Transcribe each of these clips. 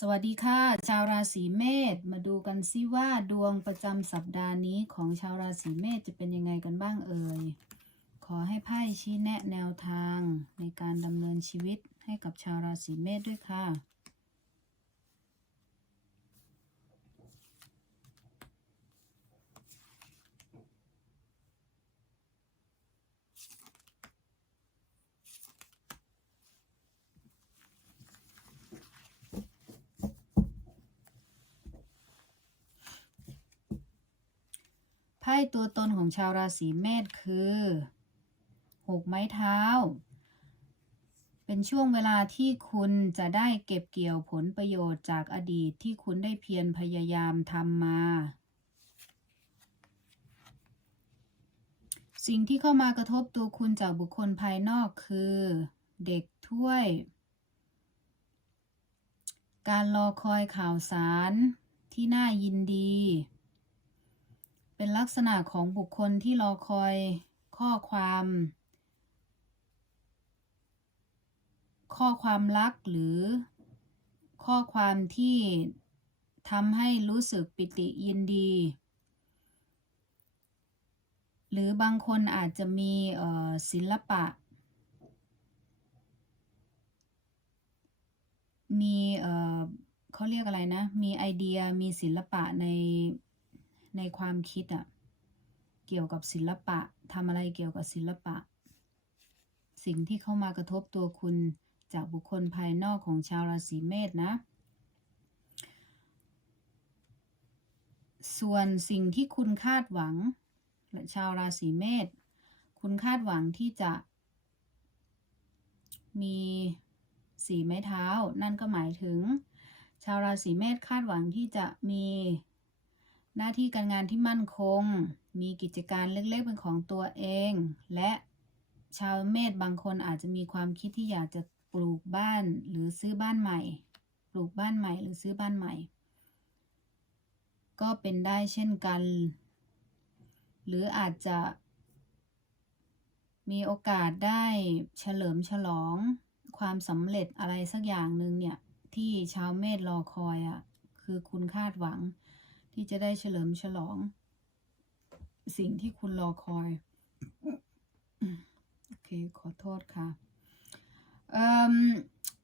สวัสดีค่ะ ชาวราศีเมษมาดูกันซิว่าดวงประจำสัปดาห์นี้ของชาวราศีเมษจะเป็นยังไงกันบ้างเอ่ยขอให้ไพ่ชี้แนะแนวทางในการดำเนินชีวิตให้กับชาวราศีเมษด้วยค่ะ ไพ่ตัวตนของชาวราศีเมษคือหกไม้เท้า เป็นช่วงเวลาที่คุณจะได้เก็บเกี่ยวผลประโยชน์จากอดีตที่คุณได้เพียรพยายามทำมา สิ่งที่เข้ามากระทบตัวคุณจากบุคคลภายนอกคือ เด็กถ้วย การรอคอยข่าวสารที่น่ายินดี เป็นลักษณะของบุคคลที่รอคอยข้อความ ข้อความรักหรือ ข้อความที่ทำให้รู้สึกปิติยินดี หรือบางคนอาจจะมีศิลปะ มีเขาเรียกอะไรนะ มีไอเดียมีศิลปะใน ในความคิดอะเกี่ยวกับศิลปะทำอะไรเกี่ยวกับศิลปะ สิ่งที่เข้ามากระทบตัวคุณจากบุคคลภายนอกของชาวราศีเมษนะ ส่วนสิ่งที่คุณคาดหวังชาวราศีเมษคุณคาดหวังที่จะ มีสีไม้เท้า นั่นก็หมายถึง ชาวราศีเมษคาดหวังที่จะมี หน้าที่การงานที่มั่นคง มีกิจการเล็กๆเป็นของตัวเอง และชาวเมษบางคนอาจจะมีความคิดที่อยากจะปลูกบ้านหรือซื้อบ้านใหม่ ปลูกบ้านใหม่หรือซื้อบ้านใหม่ ก็เป็นได้เช่นกัน หรืออาจจะมีโอกาสได้เฉลิมฉลองความสำเร็จอะไรสักอย่างหนึ่งเนี่ย ที่ชาวเมษรอคอยอะ่ะ คือคุณคาดหวัง ที่จะได้เฉลิมฉลอง สิ่งที่คุณรอคอย โอเค ขอโทษค่ะ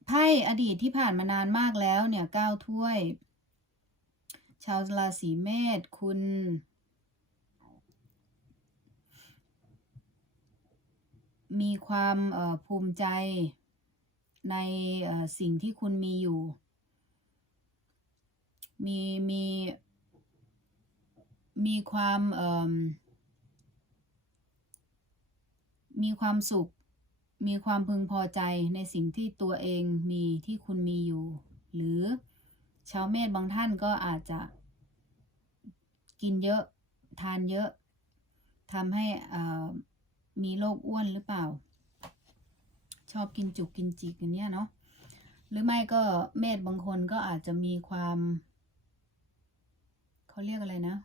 ไพ่อดีตที่ผ่านมานานมากแล้วเนี่ยเก้าถ้วย ชาวราศีเมษคุณมีความเออภูมิใจในสิ่งที่คุณมีอยู่ มี มี มีความมีความสุข มีความพึงพอใจในสิ่งที่ตัวเองมีที่คุณมีอยู่ หรือชาวเมษบางท่านก็อาจจะกินเยอะทานเยอะทำให้มีโรคอ้วนหรือเปล่า ชอบกินจุกกินจิกอย่างเนี้ยเนาะหรือไม่ก็เมษบางคนก็อาจจะมีความ เขาเรียกอะไรนะ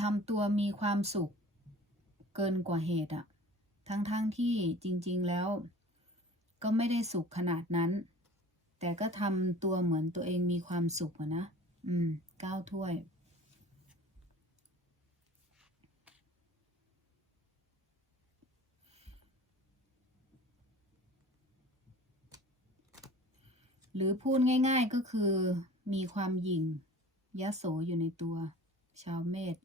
ทำตัวมีความสุขเกินกว่าเหตุอะทั้งๆทที่จริง ๆแล้ว ก็ไม่ได้สุขขนาดนั้น แต่ก็ทำตัวเหมือนตัวเองมีความสุขอะนะ อืมเก้าถ้วยหรือพูดง่าย ๆก็คือมีความหยิ่งยโสอยู่ในตัว ชาวเมษ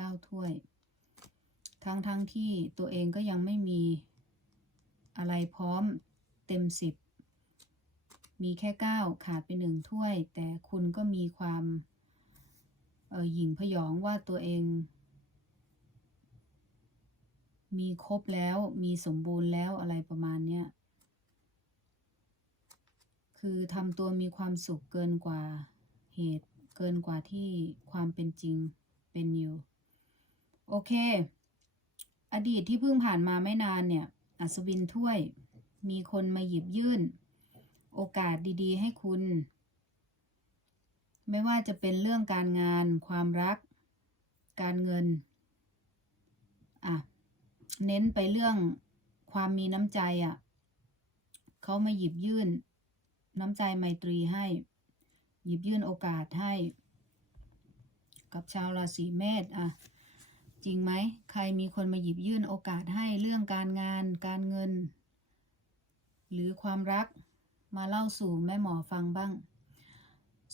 เก้าถ้วย ทั้งๆทที่ตัวเองก็ยังไม่มีอะไรพร้อมเต็มสิบมีแค่เก้าขาดไปหนึ่งถ้วย แต่คุณก็มีความเออหยิ่งพยองว่าตัวเอง มีครบแล้วมีสมบูรณ์แล้วอะไรประมาณเนี้ยคือทำตัวมีความสุขเกินกว่าเหตุ เกินกว่าที่ความเป็นจริงเป็นอยู่ โอเค อดีตที่เพิ่งผ่านมาไม่นานเนี่ย อัศวินถ้วย มีคนมาหยิบยื่น โอกาสดีๆ ให้คุณ ไม่ว่าจะเป็นเรื่องการงาน ความรัก การเงิน อะ เน้นไปเรื่องความมีน้ำใจอะ เขามาหยิบยื่น น้ำใจไมตรีให้ หยิบยื่นโอกาสให้ กับชาวราศีเมษอะ จริงไหม ใครมีคนมาหยิบยื่นโอกาสให้เรื่องการงาน การเงิน หรือความรักมาเล่าสู่แม่หมอฟังบ้าง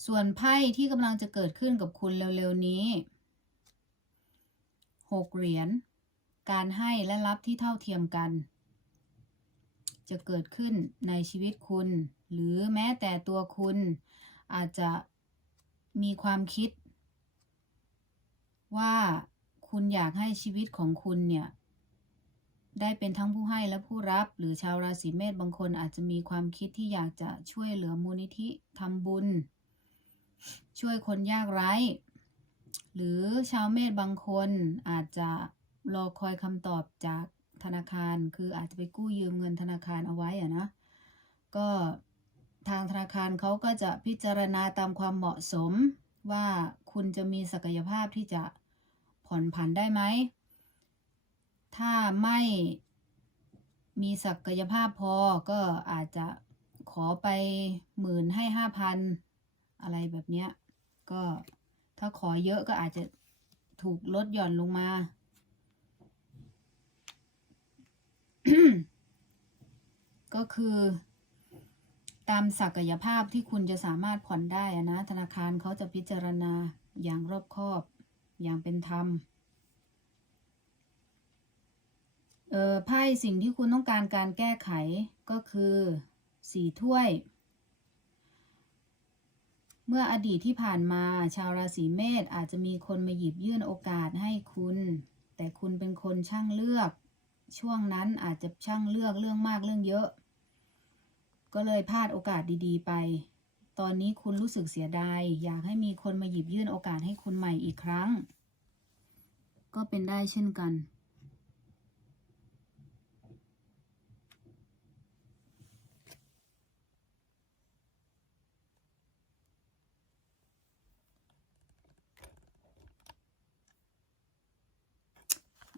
ส่วนไพ่ที่กำลังจะเกิดขึ้นกับคุณเร็วๆนี้หกเหรียญ การให้และรับที่เท่าเทียมกัน จะเกิดขึ้นในชีวิตคุณ หรือแม้แต่ตัวคุณอาจจะมีความคิด ว่า คุณอยากให้ชีวิตของคุณเนี่ย ได้เป็นทั้งผู้ให้และผู้รับ หรือชาวราศีเมษบางคนอาจจะมีความคิดที่อยากจะช่วยเหลือมูลนิธิทำบุญ ช่วยคนยากไร้ หรือชาวเมษบางคนอาจจะรอคอยคำตอบจากธนาคารคืออาจจะไปกู้ยืมเงินธนาคารเอาไว้อะนะ ก็ทางธนาคารเขาก็จะพิจารณาตามความเหมาะสมว่าคุณจะมีศักยภาพที่จะ ผ่อนผันได้ไหม ถ้าไม่มีศักยภาพพอก็อาจจะขอไปหมื่นให้ห้าพันอะไรแบบเนี้ย ก็ถ้าขอเยอะก็อาจจะถูกลดหย่อนลงมา ก็คือตามศักยภาพที่คุณจะสามารถผ่อนได้นะ ธนาคารเขาจะพิจารณาอย่างรอบคอบ อย่างเป็นธรรม เออไพ่สิ่งที่คุณต้องการการแก้ไขก็คือสี่ถ้วย เมื่ออดีตที่ผ่านมาชาวราศีเมษอาจจะมีคนมาหยิบยื่นโอกาสให้คุณ แต่คุณเป็นคนช่างเลือก ช่วงนั้นอาจจะช่างเลือกเรื่องมากเรื่องเยอะ ก็เลยพลาดโอกาสดีๆ ไป ตอนนี้คุณรู้สึกเสียดาย อยากให้มีคนมาหยิบยื่นโอกาสให้คุณใหม่อีกครั้ง ก็เป็นได้เช่นกัน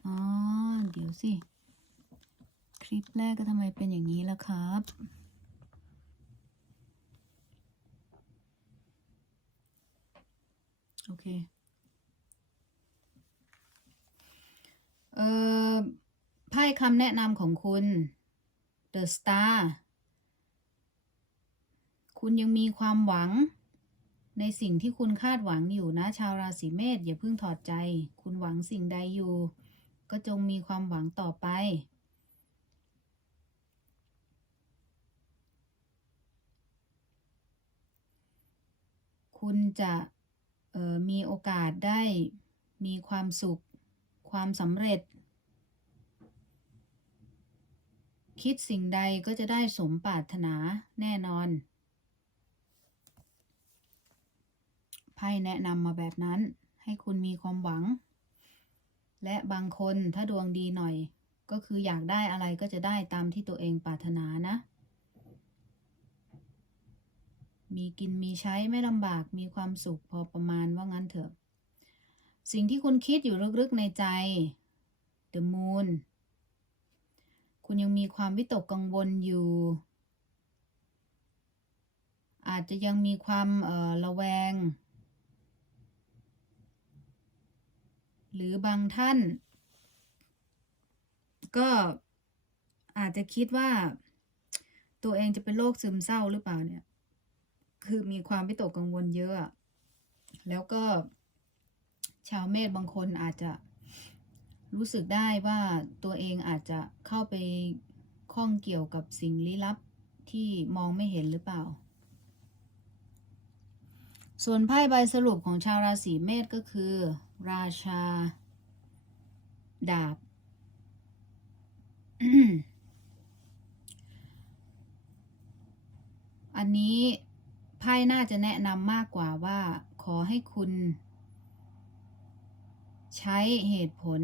อ๋อ เดี๋ยวสิ คลิปแรกก็ทำไมเป็นอย่างนี้ล่ะครับ โอ เค เอ่อ ไพ่คำแนะนำของคุณ The Star คุณยังมีความหวัง ในสิ่งที่คุณคาดหวังอยู่นะ ชาวราศีเมษอย่าเพิ่งถอดใจ คุณหวังสิ่งใดอยู่ ก็จงมีความหวังต่อไปคุณจะ มีโอกาสได้มีความสุข ความสำเร็จ คิดสิ่งใดก็จะได้สมปรารถนาแน่นอนไพ่แนะนำมาแบบนั้น ให้คุณมีความหวัง และบางคนถ้าดวงดีหน่อย ก็คืออยากได้อะไรก็จะได้ตามที่ตัวเองปรารถนานะ มีกินมีใช้ไม่ลำบากมีความสุขพอประมาณว่างั้นเถอะ สิ่งที่คุณคิดอยู่ลึกๆในใจ The Moon คุณยังมีความวิตกกังวลอยู่ อาจจะยังมีความเออระแวง หรือบางท่าน ก็อาจจะคิดว่า ตัวเองจะเป็นโรคซึมเศร้าหรือเปล่าเนี่ย คือมีความวิตกกังวลเยอะอะ แล้วก็ชาวเมษบางคนอาจจะรู้สึกได้ว่าตัวเองอาจจะเข้าไปข้องเกี่ยวกับสิ่งลี้ลับที่มองไม่เห็นหรือเปล่า ส่วนไพ่ใบสรุปของชาวราศีเมษก็คือ ราชา ดาบ อันนี้ไพ่ น่าจะแนะนำมากกว่าว่า ขอให้คุณ ใช้เหตุผล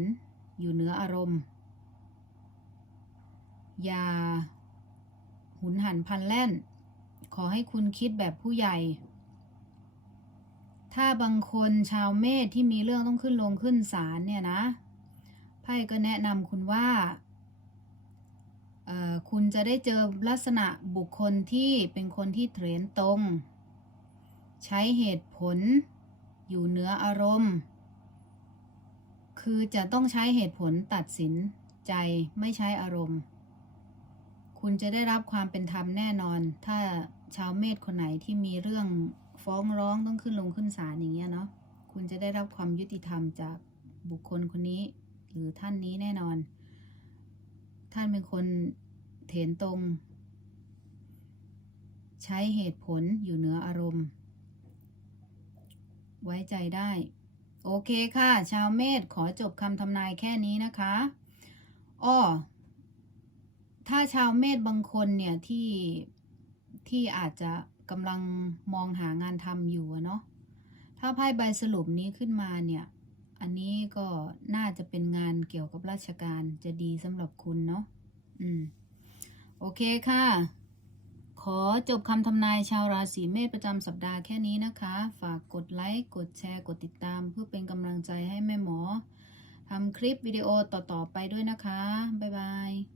อยู่เหนืออารมณ์ อย่า หุนหันพันแล่น ขอให้คุณคิดแบบผู้ใหญ่ ถ้าบางคนชาวเมษที่มีเรื่องต้องขึ้นลงขึ้นศาลเนี่ยนะไพ่ก็แนะนำคุณว่าคุณจะได้เจอลักษณะบุคคลที่เป็นคนที่เทรนตรง ใช้เหตุผล อยู่เหนืออารมณ์ คือจะต้องใช้เหตุผลตัดสินใจไม่ใช้อารมณ์ คุณจะได้รับความเป็นธรรมแน่นอน ถ้าชาวเมษคนไหนที่มีเรื่องฟ้องร้องต้องขึ้นลงขึ้นศาลอย่างเงี้ยเนาะคุณจะได้รับความยุติธรรมจากบุคคลคนนี้ หรือท่านนี้แน่นอน ท่านเป็นคนเถนตรง ใช้เหตุผลอยู่เหนืออารมณ์ ไว้ใจได้ โอเคค่ะ ชาวเมษขอจบคำทำนายแค่นี้นะคะอ้อถ้าชาวเมษบางคนเนี่ยที่ที่อาจจะกำลังมองหางานทำอยู่เนาะถ้าไพ่ใบสรุปนี้ขึ้นมาเนี่ย อันนี้ก็น่าจะเป็นงานเกี่ยวกับราชการจะดีสำหรับคุณเนาะอืม โอเคค่ะ ขอจบคำทำนายชาวราศีเมษประจำสัปดาห์แค่นี้นะคะ ฝากกดไลค์ กดแชร์ กดติดตาม เพื่อเป็นกำลังใจให้แม่หมอทำคลิปวิดีโอต่อ ๆ ไปด้วยนะคะ บ๊ายบาย